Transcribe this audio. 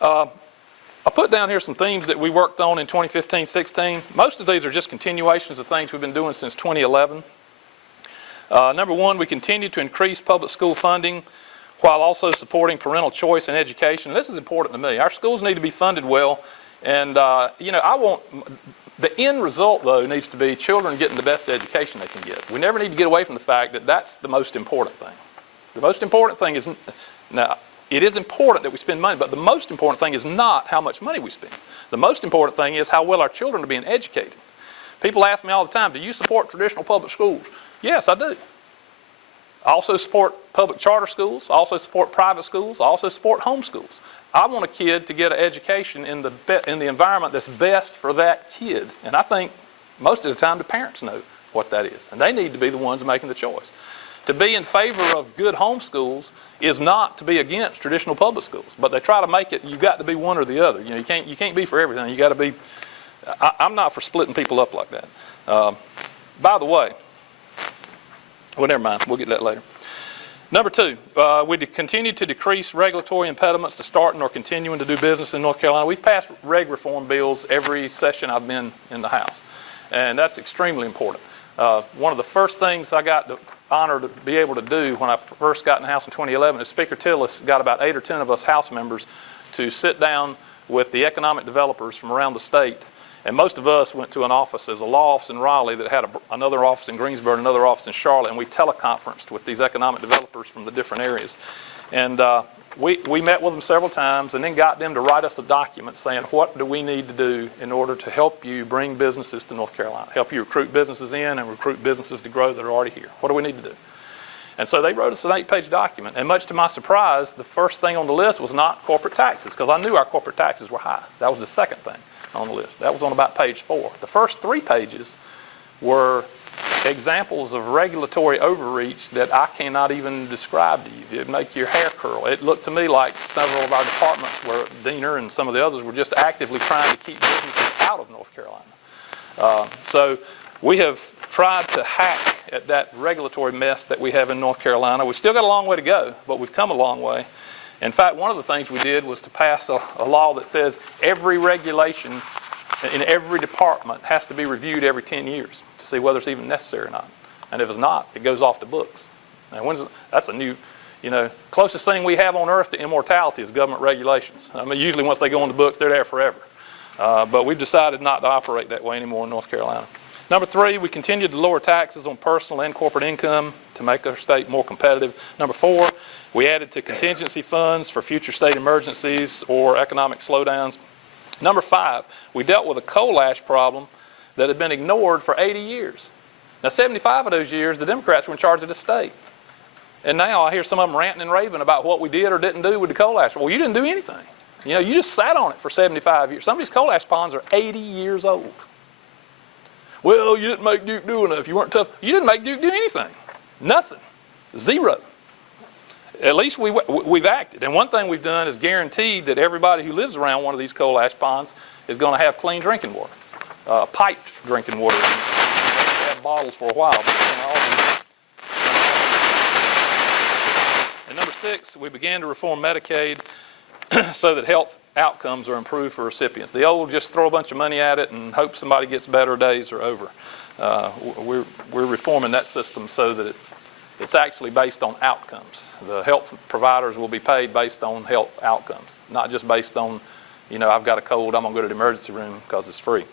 I put down here some themes that we worked on in 2015-16. Most of these are just continuations of things we've been doing since 2011. Number one, we continue to increase public school funding while also supporting parental choice in education. This is important to me. Our schools need to be funded well, and the end result, though, needs to be children getting the best education they can get. We never need to get away from the fact that that's the most important thing. The most important thing is, now, it is important that we spend money, but the most important thing is not how much money we spend. The most important thing is how well our children are being educated. People ask me all the time, do you support traditional public schools? Yes, I do. I also support public charter schools. I also support private schools. I also support homeschools. I want a kid to get an education in the environment that's best for that kid. And I think most of the time the parents know what that is. And they need to be the ones making the choice. To be in favor of good homeschools is not to be against traditional public schools, but they try to make it, you've got to be one or the other. You can't be for everything. You got to be, I'm not for splitting people up like that. By the way, well, never mind, we'll get to that later. Number two, we continue to decrease regulatory impediments to starting or continuing to do business in North Carolina. We've passed reg reform bills every session I've been in the House, and that's extremely important. One of the first things I got the honor to be able to do when I first got in the House in 2011 is Speaker Tillis got about 8 or 10 of us House members to sit down with the economic developers from around the state. And most of us went to an office. There's a law office in Raleigh that had another office in Greensboro, another office in Charlotte, and we teleconferenced with these economic developers from the different areas. And we met with them several times and then got them to write us a document saying, what do we need to do in order to help you bring businesses to North Carolina, help you recruit businesses in and recruit businesses to grow that are already here. What do we need to do? And so they wrote us an 8-page document, and much to my surprise, the first thing on the list was not corporate taxes, because I knew our corporate taxes were high. That was the second thing on the list. That was on about page 4. The first 3 pages were examples of regulatory overreach that I cannot even describe to you. It'd make your hair curl. It looked to me like several of our departments, where Diener and some of the others were just actively trying to keep businesses out of North Carolina. So we have tried to hack at that regulatory mess that we have in North Carolina. We've still got a long way to go, but we've come a long way. In fact, one of the things we did was to pass a law that says every regulation in every department has to be reviewed every 10 years to see whether it's even necessary or not. And if it's not, it goes off the books. Now, that's a new, closest thing we have on earth to immortality is government regulations. I mean, usually once they go on the books, they're there forever. But we've decided not to operate that way anymore in North Carolina. Number 3, we continue to lower taxes on personal and corporate income to make our state more competitive. Number 4, we added to contingency funds for future state emergencies or economic slowdowns. Number 5, we dealt with a coal ash problem that had been ignored for 80 years. Now, 75 of those years, the Democrats were in charge of the state. And now I hear some of them ranting and raving about what we did or didn't do with the coal ash. Well, you didn't do anything. You just sat on it for 75 years. Some of these coal ash ponds are 80 years old. Well, you didn't make Duke do enough. You weren't tough. You didn't make Duke do anything. Nothing. Zero. At least we've acted. And one thing we've done is guaranteed that everybody who lives around one of these coal ash ponds is going to have clean drinking water, piped drinking water. We had bottles for a while. And number 6, we began to reform Medicaid so that health outcomes are improved for recipients. The old just throw a bunch of money at it and hope somebody gets better days are over. We're reforming that system so that it's actually based on outcomes. The health providers will be paid based on health outcomes, not just based on, I've got a cold, I'm going to go to the emergency room because it's free.